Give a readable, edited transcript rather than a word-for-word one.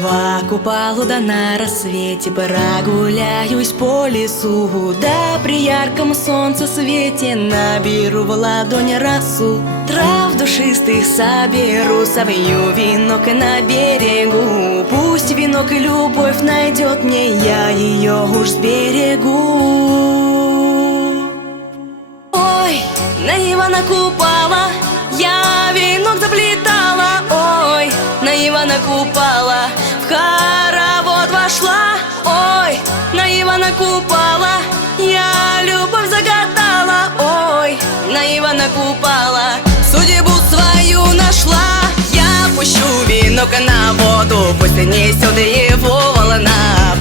В купалу да на рассвете прогуляюсь по лесу, да при ярком солнце свете наберу в ладони росу. Трав душистых соберу, совью венок на берегу. Пусть венок и любовь найдет мне, я ее уж сберегу. Ой, на Ивана Купала я венок заплетала. Ой, на Ивана Купала в хоровод вошла. Ой, на Ивана Купала я любовь загадала. Ой, на Ивана Купала судьбу свою нашла. Я пущу венок на воду, пусть несет его волна.